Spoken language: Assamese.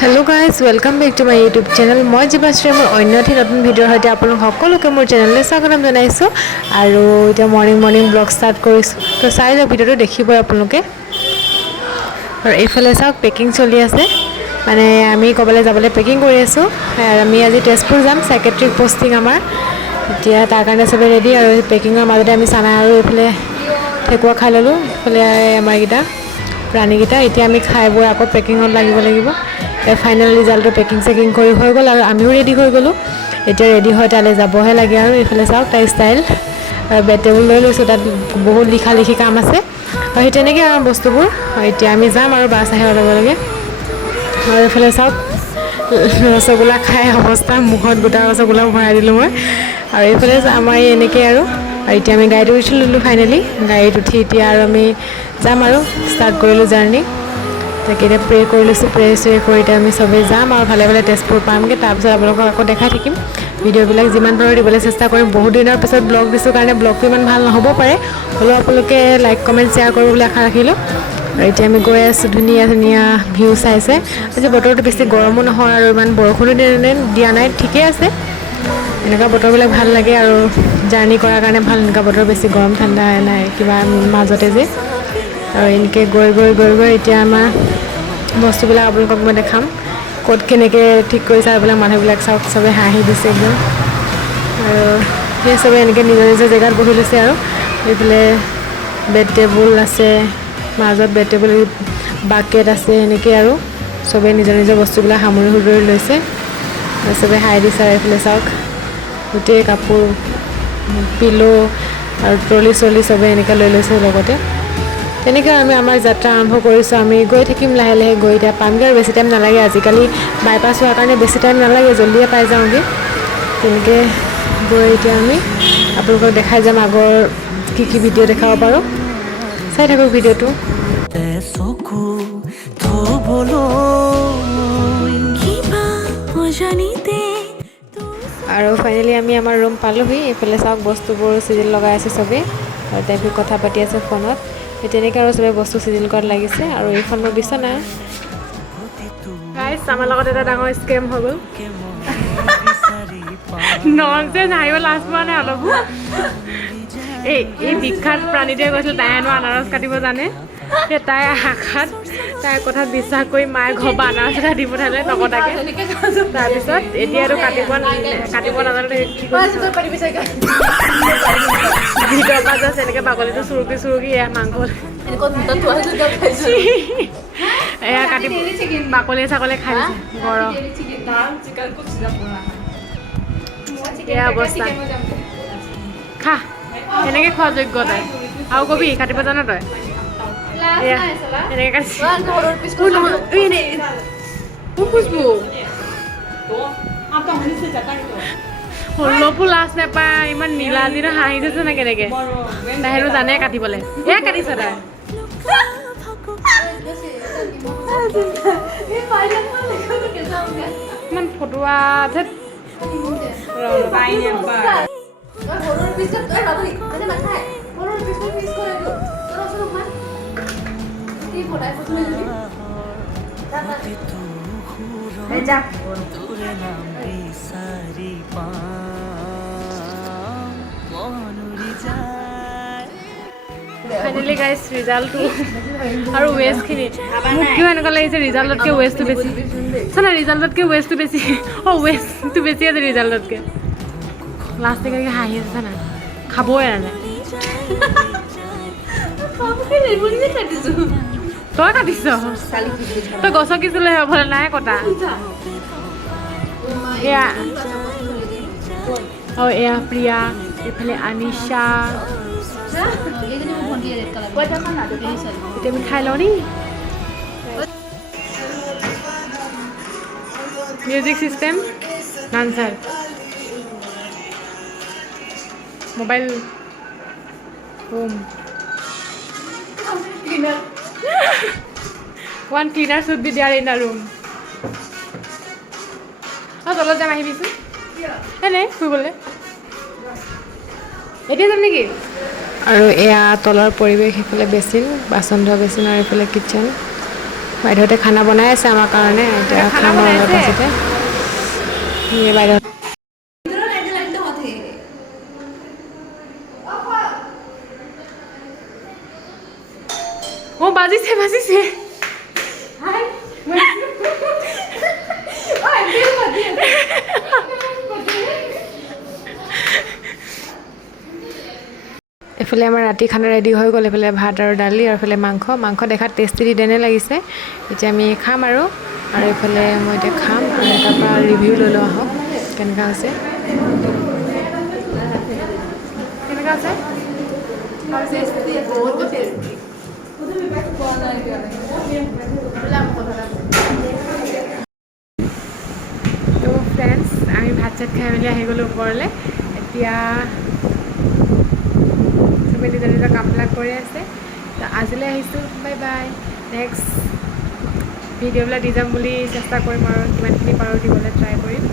Hello guys, welcome back to my YouTube channel. মই জীৱাশ্ৰী মোৰ অন্য এটি নতুন ভিডিঅ'ৰ সৈতে আপোনালোক সকলোকে মোৰ চেনেললৈ স্বাগতম জনাইছোঁ আৰু এতিয়া মৰ্নিং ব্লগ ষ্টাৰ্ট কৰিছোঁ তো চাই যাওক ভিডিঅ'টো দেখিবই আপোনালোকে আৰু এইফালে চাওক পেকিং চলি আছে মানে আমি ক'বলৈ যাবলৈ পেকিং কৰি আছোঁ আৰু আমি আজি তেজপুৰ যাম ছেক্ৰেটাৰী পোষ্টিং আমাৰ এতিয়া তাৰ কাৰণে সবে ৰেডি আৰু পেকিঙৰ মাজতে আমি চানা আৰু এইফালে ঠেকুৱা খাই ল'লোঁ এইফালে আমাৰ কেইটা প্ৰাণীকেইটা এতিয়া আমি খাই বৈ আকৌ পেকিঙত লাগিব ফাইনেল ৰিজাল্টটো পেকিং কৰি হৈ গ'ল আৰু আমিও ৰেডি হৈ গ'লোঁ এতিয়া ৰেডি হৈ তালৈ যাবহে লাগে আৰু এইফালে চাওক তাই ষ্টাইল আৰু বেড টেবুল লৈ লৈছোঁ তাত বহুত লিখা কাম আছে আৰু সেই তেনেকৈ আৰু বস্তুবোৰ এতিয়া আমি যাম আৰু বাছ আহে ল'ব লাগে আৰু এইফালে চাওক ৰসগোল্লা খাই অৱস্থা মুখত গোটা ৰসগোল্লাও ভৰাই দিলোঁ মই আৰু এইফালে আমাৰ এনেকৈ আৰু এতিয়া আমি গাড়ীত উঠি ল'লোঁ ফাইনেলি গাড়ীত উঠি এতিয়া আৰু আমি যাম আৰু ষ্টাৰ্ট কৰিলোঁ জাৰ্ণি তাকে এতিয়া প্ৰে কৰি লৈছোঁ প্ৰে কৰি এতিয়া আমি চবেই যাম আৰু ভালে ভালে তেজপুৰ পামগৈ তাৰপিছত আপোনালোকক আকৌ দেখাই থাকিম ভিডিঅ'বিলাক যিমান পাৰোঁ দিবলৈ চেষ্টা কৰিম বহুত দিনৰ পিছত ব্লগ দিছোঁ কাৰণে ব্লগটো ইমান ভাল নহ'ব পাৰে হ'লেও আপোনালোকে লাইক কমেণ্ট শ্বেয়াৰ কৰিব বুলি আশা ৰাখিলোঁ আৰু এতিয়া আমি গৈ আছোঁ ধুনীয়া ভিউ চাইছে আজি বতৰটো বেছি গৰমো নহয় আৰু ইমান বৰষুণো দিয়া নাই ঠিকেই আছে এনেকুৱা বতৰবিলাক ভাল লাগে আৰু জাৰ্ণি কৰাৰ কাৰণে ভাল এনেকুৱা বতৰ বেছি গৰম ঠাণ্ডা নাই কিবা মাজতে যে আৰু এনেকৈ গৈ এতিয়া আমাৰ বস্তুবিলাক আপোনালোকক মই দেখাম ক'ত কেনেকৈ ঠিক কৰিছে এইবিলাক মানুহবিলাক চাওক চবে হাঁহি দিছে একদম আৰু সেই চবে এনেকৈ নিজৰ জেগাত বহি লৈছে আৰু এইফালে বেড টেবুল আছে মাজত বেড টেবুল বাকেট আছে এনেকৈ আৰু চবে নিজৰ বস্তুবিলাক সামৰি লৈছে আৰু চবে হাঁহি দিছে আৰু এইফালে চাওক গোটেই কাপোৰ পিলো আৰু ট্ৰলি চবে এনেকৈ লৈ লৈছে লগতে তেনেকৈ আমি আমাৰ যাত্ৰা আৰম্ভ কৰিছোঁ আমি গৈ থাকিম লাহে গৈ এতিয়া পামগৈ আৰু বেছি টাইম নালাগে আজিকালি বাইপাছ হোৱাৰ কাৰণে বেছি টাইম নালাগে জল্দিয়ে পাই যাওঁগৈ তেনেকৈ গৈ এতিয়া আমি আপোনালোকক দেখাই যাম আগৰ কি ভিডিঅ' দেখাব পাৰোঁ চাই থাকক ভিডিঅ'টো আৰু ফাইনেলি আমি আমাৰ ৰুম পালোঁহি এইফালে চাওক বস্তুবোৰ চিজিল লগাই আছে চবেই আৰু তেওঁলোকে কথা পাতি আছে ফোনত তেনেকৈ আৰু চবে বস্তু চিজিল কৰাত লাগিছে আৰু এইখন মোৰ বিচনা গাইছ আমাৰ লগত এটা ডাঙৰ স্কেম হৈ গ'ল ননচেঞ্চ হাঁহিব লাজ পোৱা নাই অলপ এই বিখ্যাত প্ৰাণীটোৱে কৈছিল তাই হেনো আনাৰস কাটিব জানে সেই তাই আশাত তাইৰ কথাত বিশ্বাস কৰি মায়ে ঘৰৰ পৰা আনাৰস এটা দি পঠালে নকটাকৈ তাৰপিছত এতিয়াতো কাটিব নাজানো ভিতৰৰ পৰা জাষ্ট এনেকৈ বাকলিটো চুৰুকি এয়া মাংস এয়া কাটি বাকলিয়ে ছাগলীয়ে খাই দিছে গৰম এয়া অৱস্থা খা এনেকৈ খোৱা যোগ্য তাই আৰু কবি কাটিব জানো তই এয়া এনেকৈ কাটিছে অলপো লাজ নাপায় ইমান নীলা হাঁহি দিছে নে কেনেকৈ তাই সেইটো জানে কাটিবলৈ এয়া কাটিছে তাই ইমান ফটোৱা ফাইনেলি গাইছ ৰিজাল্টটো আৰু ৱেষ্টখিনি মোক কিয় এনেকুৱা লাগিছে ৰিজাল্টতকৈ ৱেষ্টটো বেছি চানা ৰিজাল্টতকৈ ৱেষ্টটো বেছি ৱেষ্টটো বেছি আছে ৰিজাল্টতকৈ লাষ্টলৈকে হাঁহি আছে চানা খাবই নাযায় তই কাটিছ তই গছৰ কিছিলে হ'বলৈ নাই কটা এয়া এয়া প্ৰিয়া এইফালে আনিশা এতিয়া আমি খাই লওঁ নি music system dancer mobile home one cleaner should be there in a room তলত যাম আহিবিচোন এনেই ফুৰিবলৈ এতিয়া যাম নেকি আৰু এয়া তলৰ পৰিৱেশ এইফালে বেচিন বাচন ধোৱা বেচিন আৰু এইফালে কিটচেন বাইদেউহঁতে খানা বনাই আছে আমাৰ কাৰণে এতিয়া খাম আৰু অলপ পাছতে বাইদেউ ও বাজিছে বাজিছে এফালে আমাৰ ৰাতি খানা ৰেডি হৈ গ'ল এফালে ভাত আৰু দালি আৰু এফালে মাংস দেখাত টেষ্টি যেনে লাগিছে এতিয়া আমি খাম আৰু এইফালে মই এতিয়া খাম আৰু তাৰপৰা ৰিভিউ লৈ লওঁ আহক কেনেকুৱা হৈছে কেনেকুৱা আছে তো ফ্ৰেণ্ডছ আমি ভাত চাত খাই মেলি আহি গ'লোঁ ওপৰলৈ এতিয়া চবেই নিজৰ নিজৰ কামবিলাক কৰি আছে তো আজিলৈ আহিছোঁ বাই বাই নেক্সট ভিডিঅ'বিলাক দি যাম বুলি চেষ্টা কৰিম আৰু কিমানখিনি পাৰোঁ দিবলৈ ট্ৰাই কৰিম